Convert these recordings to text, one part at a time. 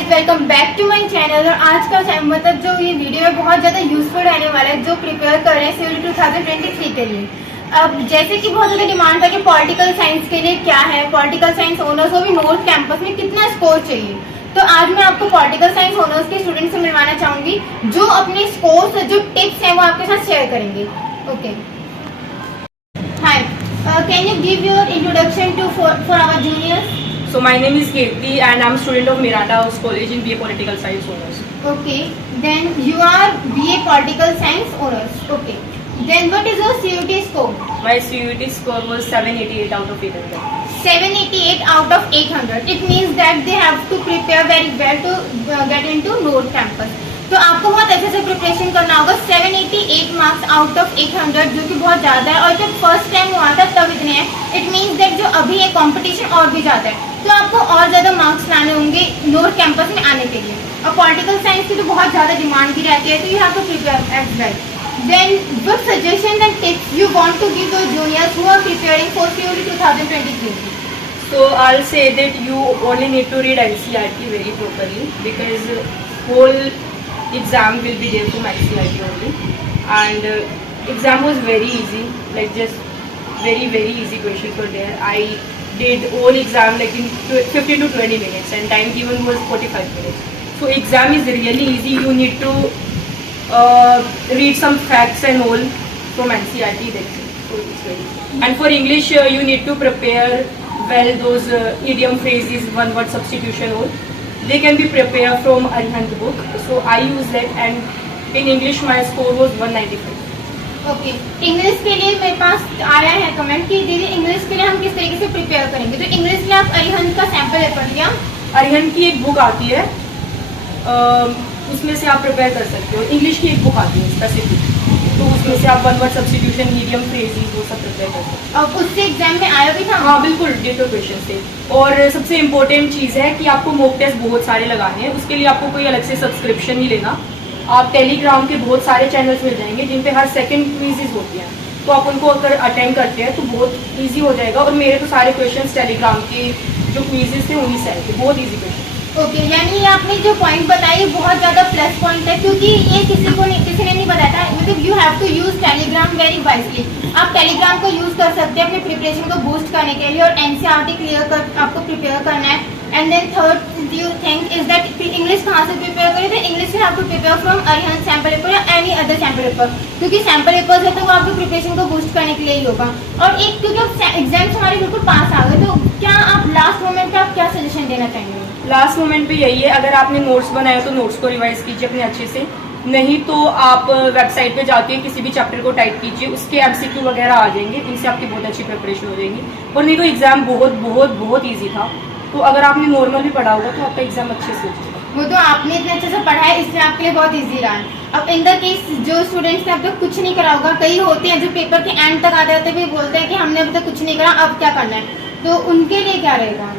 Guys, welcome back to my channel. और आज का मतलब जो ये वीडियो है बहुत ज़्यादा यूजफुल रहने वाला है जो प्रिपेयर कर रहे हैं सीयूटी 2023 के लिए। अब जैसे कि बहुत ज़्यादा डिमांड था कि पॉलिटिकल साइंस के लिए क्या है, पॉलिटिकल साइंस ऑनर्स को भी नॉर्थ कैंपस में कितना स्कोर चाहिए। तो आज मैं आपको पॉलिटिकल साइंस ऑनर्स के स्टूडेंट से मिलवाना चाहूंगी जो अपने स्कोर्स जो टिप्स हैं वो आपके साथ शेयर करेंगे। Okay, hi, can you give your introduction to for our juniors? So my name is Kirti and I'm student of Miranda House College in BA Political Science Honors. Okay, then you are BA Political Science Honors. Okay, then what is your CUT score? My CUT score was 788 out of 800. 788 out of 800. It means that they have to prepare very well to get into North Campus. तो आपको बहुत अच्छे से preparation करना होगा। 788 marks out of 800 जो कि बहुत ज़्यादा है, और जब फर्स्ट टाइम हुआ था तब इतने हैं। इट मीन्स दैट जो अभी है कंपटीशन और भी ज़्यादा है, तो आपको और ज़्यादा मार्क्स लाने होंगे नॉर्थ कैंपस में आने के लिए। और पॉलिटिकल साइंस की तो बहुत ज़्यादा डिमांड भी रहती है, तो you have to prepare as well. Then what suggestion and tips you want to give your juniors who are preparing for CUT 2023? So I'll say that you only need to read NCERT very properly because whole exam will be there from NCERT only, and exam was very easy, like just very easy questions were there. I did whole exam like in 15 to 20 minutes and time given was 45 minutes. So exam is really easy. You need to read some facts and all from NCERT, that's it. So it's very easy. And for English you need to prepare well those idiom phrases, one word substitution all. They can be prepared from Arihant book. So I use that, and in English my score was 195. Okay, English के लिए मेरे पास आया है comment कि दीदी English के लिए हम किस तरीके से प्रिपेयर करेंगे। तो इंग्लिश के लिए आप अरिहंत का सैंपल पेपर लिया। अरिहंत की एक बुक आती है, उसमें से आप प्रिपेयर कर सकते हो। इंग्लिश की एक बुक आती है स्पेसिफिक, तो उसमें से आप one word substitution, medium phrases वो सब प्रिपेयर कर सकते हो। और उससे एग्जाम में आया भी था? हाँ बिल्कुल, डिटो क्वेश्चन से। और सबसे इम्पोर्टेंट चीज़ है कि आपको मॉक टेस्ट बहुत सारे लगाने हैं। उसके लिए आपको कोई अलग से सब्सक्रिप्शन नहीं लेना। आप टेलीग्राम के बहुत सारे चैनल्स मिल जाएंगे जिन पे हर सेकंड क्विजेज होती हैं, तो आप उनको अगर अटेंड करते हैं तो बहुत इजी हो जाएगा। और मेरे तो सारे क्वेश्चंस टेलीग्राम के जो क्विजेज थे उन्हीं से आए थे, बहुत इजी क्वेश्चन। ओके, यानी आपने जो पॉइंट बताई बहुत ज़्यादा प्लस पॉइंट है, क्योंकि ये किसी ने नहीं बताया था। मतलब you have to use Telegram very wisely. आप टेलीग्राम को यूज कर सकते हैं अपने प्रिपरेशन को बूस्ट करने के लिए, और NCERT क्लियर कर आपको प्रिपेयर करना है। And then third you think is that English कहाँ से प्रिपेयर करें? तो इंग्लिश में आपको prepare from Arihant sample paper या एनी अदर सैम्पल पेपर, क्योंकि सैम्पल पेपर्स है तो वो आपको प्रिपरेशन को बूस्ट करने के लिए ही होगा। और एक क्योंकि एग्जाम्स हमारे बिल्कुल पास आ गए, तो क्या आप लास्ट मोमेंट पे आप क्या सजेशन देना चाहेंगे? लास्ट मोमेंट पे यही है, अगर आपने नोट्स बनाया तो नोट्स को रिवाइज कीजिए अपने अच्छे से। नहीं तो आप वेबसाइट पे जाके किसी भी चैप्टर को टाइप कीजिए, उसके MCQ वगैरह आ जाएंगे, इनसे आपकी बहुत अच्छी प्रिपरेशन हो जाएगी। और नहीं तो एग्जाम बहुत ईजी था, तो अगर आपने नॉर्मल भी पढ़ा होगा तो आपका एग्जाम अच्छे से हो जाएगा। वो तो आपने इतने अच्छे से पढ़ा है, इसलिए आपके लिए बहुत इजी रहा है। अब इन द केस जो स्टूडेंट्स ने अब तक कुछ नहीं करा होगा, कई होते हैं जो पेपर के एंड तक आते रहते भी बोलते हैं कि हमने अभी तक कुछ नहीं करा, अब क्या करना है, तो उनके लिए क्या रहेगा?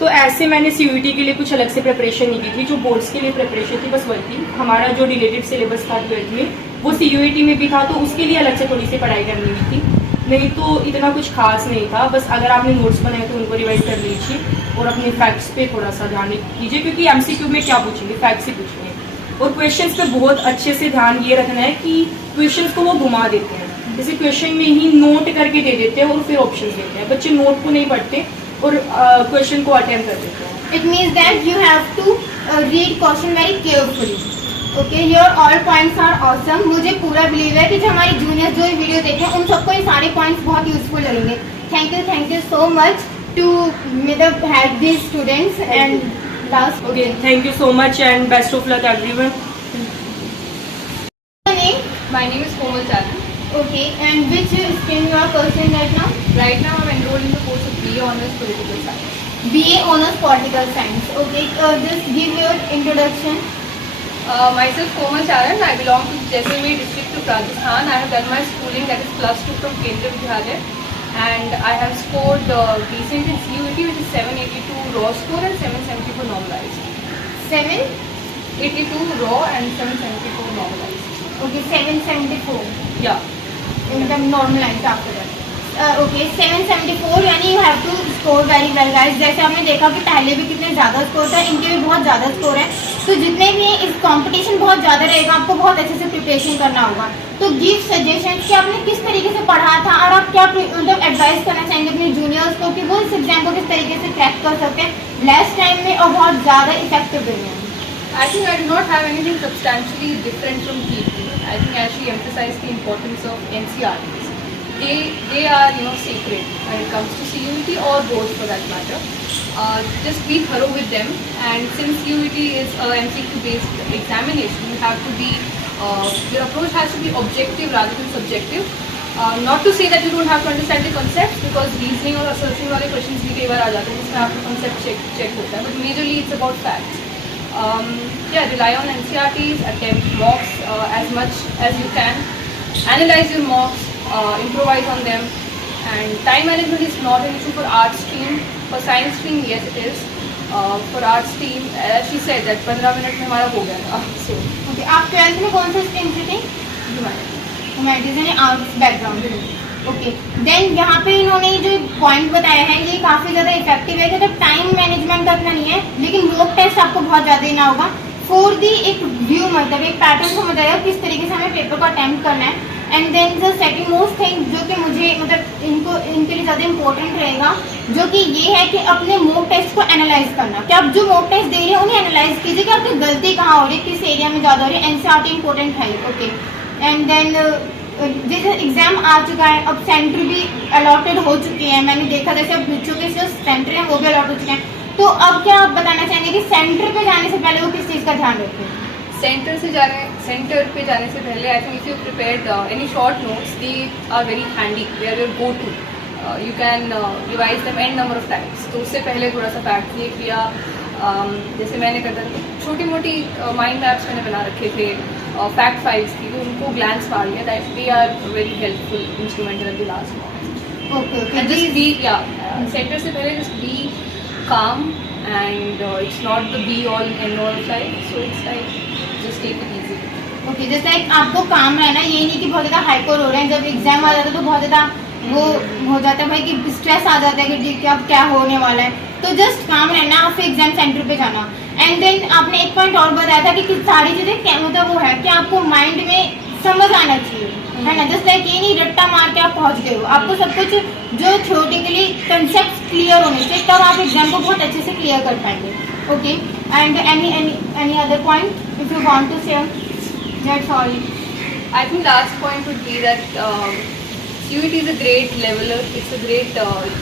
तो ऐसे मैंने CUT के लिए कुछ अलग से प्रिपरेशन नहीं की थी, जो बोर्ड्स के लिए प्रिपरेशन थी बस वही थी। हमारा जो रिलेटेड सिलेबस था 12th में वो CUT में भी था, तो उसके लिए अलग से थोड़ी सी पढ़ाई करनी हुई थी। नहीं तो इतना कुछ खास नहीं था, बस अगर आपने नोट्स बनाए तो उनको रिवाइज कर लीजिए और अपने फैक्ट्स पे थोड़ा सा ध्यान दीजिए, क्योंकि MCQ में क्या पूछेंगे, फैक्ट्स ही पूछेंगे। और क्वेश्चंस पे बहुत अच्छे से ध्यान ये रखना है कि क्वेश्चंस को वो घुमा देते हैं, जैसे क्वेश्चन में ही नोट करके दे देते हैं और फिर ऑप्शन देते हैं। बच्चे नोट को नहीं पढ़ते और क्वेश्चन को अटेम्प्ट कर देते हैं। It means that you have to read question very carefully. Okay, your all points are awesome. मुझे पूरा बिलीव है कि जो हमारे जूनियर्स जो ये वीडियो देखें उन सबको ये सारे पॉइंट्स बहुत यूजफुल लगेंगे। Thank you so much to मतलब have this students and last. Okay, thank you so much and best of luck everyone. My name is Komal Charan. Okay, and which stream you are pursuing right now? Right now I'm enrolled in the course of BA Honours Political Science. BA Honours Political Science. Okay, just give your introduction. Myself Komal Charan. I belong to Jaisalmer district of Rajasthan. I have done my schooling, that is +2 from Kendriya Vidyalaya, and I have scored decent in CUT, which is 782 raw score and 774 normalized. 782 raw and 774 normalized. Okay, 774. Yeah. In the normalized after that. Okay 774, यानी you have to score very well guys. जैसे आपने देखा कि पहले भी कितने ज़्यादा score था, इनके भी बहुत ज़्यादा स्कोर है। तो जितने भी इस कंपटीशन बहुत ज़्यादा रहेगा, आपको बहुत अच्छे से प्रिपरेशन करना होगा। तो गिव सजेशन कि आपने किस तरीके से पढ़ा था और आप क्या मतलब एडवाइस करना चाहेंगे अपने जूनियर्स को कि वो इस एग्जाम को किस तरीके से क्रैक कर सकते हैं लेस टाइम में और बहुत ज़्यादा इफेक्टिव वे में। I think I do not have anything substantially different from KP. I think I actually emphasize the importance of NCRTs. They are sacred when it comes to CUET or both for that matter. Just be thorough with them, and since CUET is a MCQ based examination, you have to be your approach has to be objective rather than subjective. Not to say that you don't have to understand the concepts, because reasoning और assertion वाले questions भी कई बार आ जाते हैं जिसमें आपको concept check होता है, but majorly it's about facts. Rely on NCRTs, attempt mocks as much as you can, analyze your mocks, improvise on them, and time management is not an issue for arts stream. For science stream, yes it is. For arts stream, as she said that 15 minute में हमारा हो गया था. So okay, आप 12th में कौन सा stream से थे? ह्यूमैनिटीज यानी आर्ट्स बैकग्राउंड। ओके, देन यहाँ पे इन्होंने जो पॉइंट बताया है ये काफी ज्यादा इफेक्टिव है, मतलब टाइम मैनेजमेंट का इतना नहीं है, लेकिन मॉक टेस्ट आपको बहुत ज्यादा देना होगा फॉर दी एक व्यू, मतलब एक पैटर्न समझ आएगा किस तरीके से हमें पेपर को अटेम्प्ट करना है। And then the second most thing जो कि मुझे मतलब इनके लिए ज्यादा इंपॉर्टेंट रहेगा, जो कि ये है कि अपने मॉक टेस्ट को एनालाइज करना, कि आप जो मॉक टेस्ट दे रहे हैं उन्हें एनालाइज कीजिए कि आपकी गलती कहाँ हो रही है, किस एरिया में ज्यादा हो रही है। एनसीईआरटी इंपॉर्टेंट है। ओके, एंड देन जैसे एग्जाम आ चुका है, अब सेंटर भी अलॉटेड हो चुके हैं, मैंने देखा जैसे अब बच्चों के जो सेंटर हैं वो भी अलॉट हो चुके हैं। तो अब क्या आप बताना चाहेंगे कि सेंटर पे जाने से पहले वो किस चीज़ का ध्यान रखें? सेंटर पे जाने से पहले I think if you prepared any short notes, they are very handy, they are your go to, you can revise them n number of times. तो उससे पहले थोड़ा सा फैक्ट ये किया, जैसे मैंने करता था छोटी मोटी माइंड मैप्स मैंने बना रखे थे फैक्ट फाइल्स की, तो उनको ग्लैंस मार लिया, that they are very helpful instrument in the last mock. Okay okay, just be centre से पहले just be calm, and it's not the be all and all of life, so it's like just take it easy. Okay, जैसे एक आपको काम रहना, ये नहीं कि बहुत ज़्यादा हाइपर हो रहे हैं, जब एग्जाम आ जाता है तो बहुत ज़्यादा वो हो जाता है भाई कि स्ट्रेस आ जाता है कि अब क्या होने वाला है, तो जस्ट काम रहना, आप फिर एग्जाम सेंटर पे जाना। एंड देन आपने एक पॉइंट और बताया था कि सारी चीज़ें क्या मतलब वो है कि आपको माइंड में समझ आना चाहिए, है ना, जस्ट लाइक ये नहीं रट्टा मार के आप पहुंच गए हो, आपको सब कुछ जो थ्योरेटिकली कंसेप्ट क्लियर होने चाहिए, तब आप एग्जाम को बहुत अच्छे से क्लियर कर पाएंगे। Okay, and any other point if you want to share? That's all. I think last point would be that CUET is a great leveler, it's a great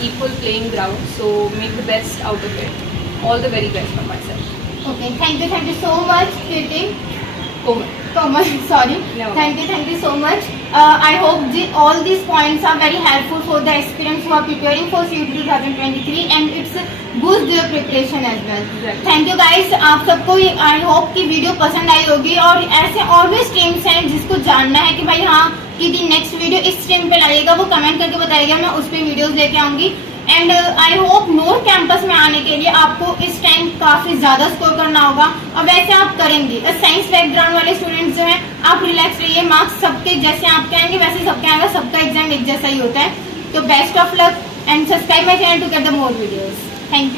equal playing ground, so make the best out of it. All the very best from myself. Okay, thank you so much, Kirti. Komal. Sorry. No. Thank you so much. I hope all these points are very helpful for the aspirants who are preparing for CUET 2023, and it's boost their preparation as well. Exactly. Thank you guys. आप सबको I hope कि video पसंद आई होगी, और ऐसे और भी streams हैं जिसको जानना है कि भाई हाँ कि नेक्स्ट वीडियो इस स्ट्रीम पे लाइएगा, वो कमेंट करके बताइएगा, मैं उस पर वीडियोस लेके आऊंगी। And I hope north campus में आने के लिए आपको इस टाइम काफ़ी ज़्यादा स्कोर करना होगा, और वैसे आप करेंगे। साइंस बैकग्राउंड वाले स्टूडेंट्स जो हैं आप रिलैक्स रहिए, मार्क्स सबके जैसे आपके आएंगे वैसे सबके आएगा, सबका एग्जाम एक जैसा ही होता है। तो best of luck and subscribe my channel to get the more videos. Thank you.